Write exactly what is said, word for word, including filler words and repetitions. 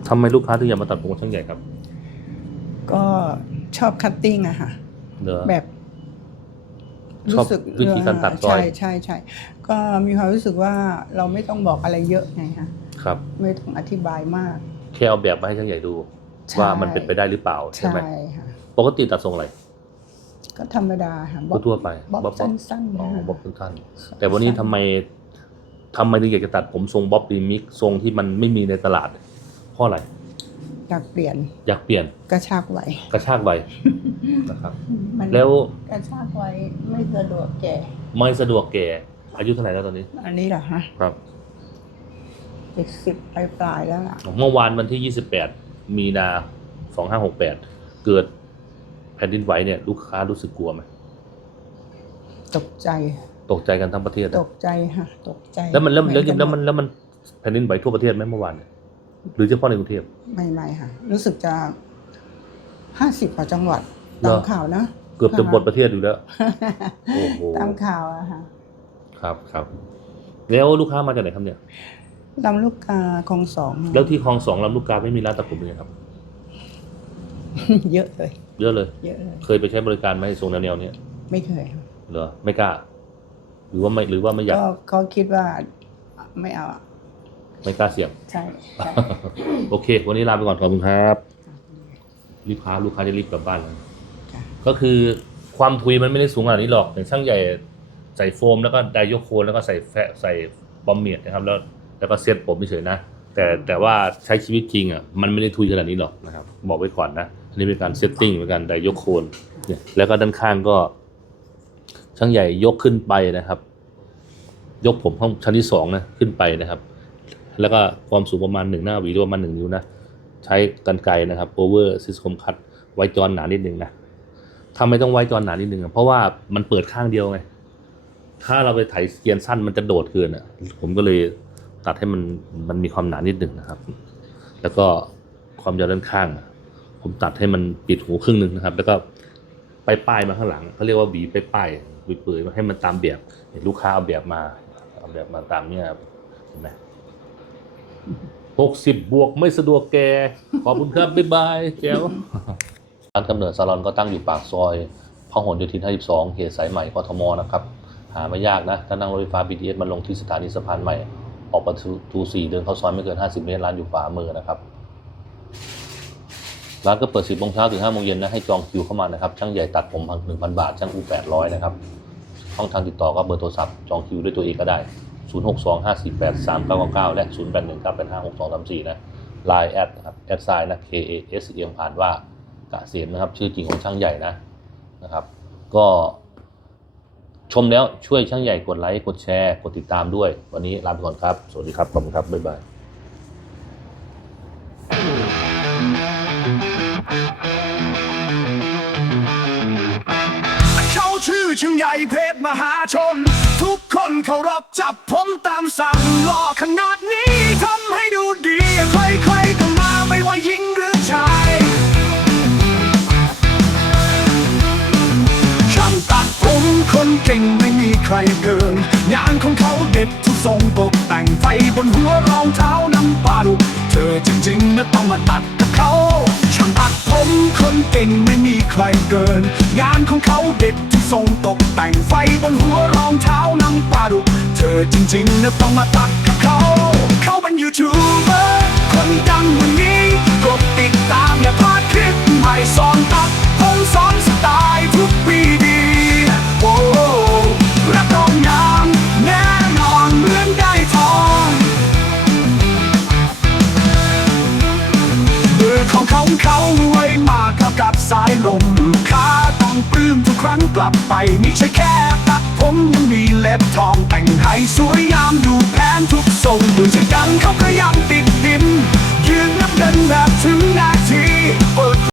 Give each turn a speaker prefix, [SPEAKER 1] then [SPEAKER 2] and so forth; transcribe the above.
[SPEAKER 1] ทำไมลูกค้าถึงอยากมาตัดผมกับช่างใหญ่ครับ
[SPEAKER 2] ก็ชอบคัตติ้งอะค่ะแบบ
[SPEAKER 1] ชอบวิธีการตัดซอย
[SPEAKER 2] ใช่ใช่ใช่ก็มีความรู้สึกว่าเราไม่ต้องบอกอะไรเยอะไงคะ
[SPEAKER 1] ครับ
[SPEAKER 2] ไม่ต้องอธิบายมาก
[SPEAKER 1] แค่เอาแบบมาให้ช่างใหญ่ดูว่ามันเป็นไปได้หรือเปล่าใช่ไหม
[SPEAKER 2] ค่ะ
[SPEAKER 1] ปกติตัดทรงอะไร
[SPEAKER 2] ก็ธรรมดาค่ะ
[SPEAKER 1] บ๊อบทั่วไป
[SPEAKER 2] บ๊อบสั้นๆ
[SPEAKER 1] อ๋อบ๊อบสั้นๆแต่วันนี้ทำไมทำไมถึงอยากจะตัดผมทรงบ๊อบรีมิกทรงที่มันไม่มีในตลาดเพราะอะไร
[SPEAKER 2] อยากเปลี่ยน
[SPEAKER 1] อยากเปลี่ยน
[SPEAKER 2] กระชากไว
[SPEAKER 1] กระชากไวนะครับแล้ว
[SPEAKER 2] กระชากไวไม่สะดวกแก่
[SPEAKER 1] ไม่สะดวกแก่อายุเท่าไหร่แล้วตอนนี้
[SPEAKER 2] อันนี้เหรอฮะ
[SPEAKER 1] ครับ
[SPEAKER 2] เจ็ดสิบปลายปลายแล้วล่ะ
[SPEAKER 1] เมื่อวานวันที่ยี่สิบแปดมีนาสองห้าหกแปดเกิดแผ่นดินไหวเนี่ยลูกค้ารู้สึกกลัวไหม
[SPEAKER 2] ตกใจ
[SPEAKER 1] ตกใจกันทั้งประเทศ
[SPEAKER 2] ตกใจค่ะตกใจ
[SPEAKER 1] แล้วมันแล้วแล้วแล้วมันแล้วมันแผ่นดินไหวทั่วประเทศไหมเมื่อวานเนี่ยหรือเฉพาะในกรุงเทพ
[SPEAKER 2] ไม่ไม่ค่ะรู้สึกจะห้าสิบกว่าจังหวัดตามข่าวนะ
[SPEAKER 1] เกือบจะหมดประเทศอยู่แล้วโอ้โห
[SPEAKER 2] ตามข่าวอะค่ะ
[SPEAKER 1] ครับครับแล้วลูกค้ามาจากไหนครับเนี่ย
[SPEAKER 2] ลำลูกกาคลองสอง
[SPEAKER 1] แล้วที่คลองสองลำลูกกาไม่มีร้านตัดผมเลยครับ
[SPEAKER 2] เยอะเลย
[SPEAKER 1] เยอะเลย
[SPEAKER 2] เยอะเลย
[SPEAKER 1] เคยไปใช้บริการไหมทรงแนวๆนี้
[SPEAKER 2] ไม่เคย
[SPEAKER 1] เหรอไม่กล้าหรือว่าไม่หรือว่าไม่อยาก
[SPEAKER 2] ก็เขาคิดว่าไม่เอา
[SPEAKER 1] ไม่กล้าเสี่ยง
[SPEAKER 2] ใช่
[SPEAKER 1] โอเควันนี้ลาไปก่อนขอบคุณครับลูกค้าลูกค้าจะรีบกลับบ้านแล้วก็คือความทุยมันไม่ได้สูงขนาดนี้หรอกอย่างช่างใหญ่ใส่โฟมแล้วก็ไดโยโคนแล้วก็ใส่แฟใส่บอมเมียดนะครับแล้วแล้วก็เซตผมเฉยๆนะแต่แต่ว่าใช้ชีวิตจริงอ่ะมันไม่ได้ทุยขนาดนี้หรอกนะครับบอกไว้ก่อนนะอันนี้เป็นการเซตติ้งเป็นการไดโยโคนเนี่ยแล้วก็ด้านข้างก็ช่างใหญ่ยกขึ้นไปนะครับยกผมห้องชั้นที่สองนะขึ้นไปนะครับแล้วก็ความสูงประมาณหนึ่งหน้าหวีหรือประมาณหนึ่งนิ้วนะใช้กรรไกรนะครับโอเวอร์ซิสคมคัตไว้จอนหนานิดนึงนะทำไมต้องไว้จอนหนานิดนึงเพราะว่ามันเปิดข้างเดียวไงถ้าเราไปไถเกียร์สั้นมันจะโดดเกินอ่ะผมก็เลยตัดให้มันมันมีความหนานิดนึงนะครับแล้วก็ความยาวด้านข้างผมตัดให้มันปิดหูครึ่งนึงนะครับแล้วก็ไปป้ายมาข้างหลังเขาเรียกว่าหวีไปป้ายหวีเปื่อยมาให้มันตามแบบลูกค้าเอาแบบมาเอาแบบมาตามเนี่ยเห็นไหมหกสิบบวกไม่สะดวกแกขอบคุณครับบ๊ายบายแก้วร้านกำเนิดซาลอนก็ตั้งอยู่ปากซอยพหลโยธินห้าสิบสองเขตสายใหม่กทมนะครับหาไม่ยากนะถ้านั่งรถไฟฟ้า บี ที เอส มาลงที่สถานีสะพานใหม่ออกประตูสี่เดินเข้าซอยไม่เกินห้าสิบเมตรร้านอยู่ขวามือนะครับร้านก็เปิดสิบโมงเช้าถึงห้าโมงเย็นนะให้จองคิวเข้ามานะครับช่างใหญ่ตัดผม หนึ่งพัน บาทช่างอูแปดร้อยนะครับช่องทางติดต่อก็เบอร์โทรศัพท์จองคิวด้วยตัวเองก็ได้ศูนย์ หก สอง ห้า สี่ แปด สาม เก้า เก้า และ ศูนย์ แปด หนึ่ง เก้า แปด ห้า หก สอง สาม สี่ นะ ไลน์ แอดแอดไซน์นะ เค เอ เอส เอ็ม ผ่านว่ากะเสียมนะครับชื่อจริงของช่างใหญ่นะนะครับก็ชมแล้วช่วยช่างใหญ่กดไลค์กดแชร์กดติดตามด้วยวันนี้ลาไปก่อนครับสวัสดีครับขอบคุณครับบ๊ายบาย
[SPEAKER 3] เขาชื่อช่างใหญ่เพชรมหาชนทุกคนเคารพจับผมตามสั่งหล่อขนาดนี้ทำให้ดูดีใครๆก็มาไม่ว่าหญิงหรือชายช่างตัดผมคนเก่งไม่มีใครเกินงานของเขาเด็ดทุกทรงตกแต่งไฟบนหัวรองเท้าน้ำปลาดุกเธอจริงๆนะต้องมาตัดกับเขาช่างตัดผมคนเก่งไม่มีใครเกินงานของเขาเด็ดทุกทรงตกแต่งไฟบนหัวรองเท้าน้ำปลาดุกเธอจริงๆนะต้องมาตัดกับเขาเขาเป็นยูทูบเบอร์คนดังวันนี้กดติดตามอย่าพลาดคลิปใหม่สอนตัดผมสอนสไตล์ทุกปีดีโอ้รับรองงามแน่นอนเหมือนได้ทองเบอร์ของเขาเขาไว้มาเข้ากับสายลมลูกค้าต้องปลื้มทุกครั้งกลับไปไม่ใช่แค่ตัดผมยังมีเล็บทองแต่งให้สวยงามดูแพงทุกทรงมือจะดังเขาก็ยังติดดินยืนนับเดินแบบถึงนาที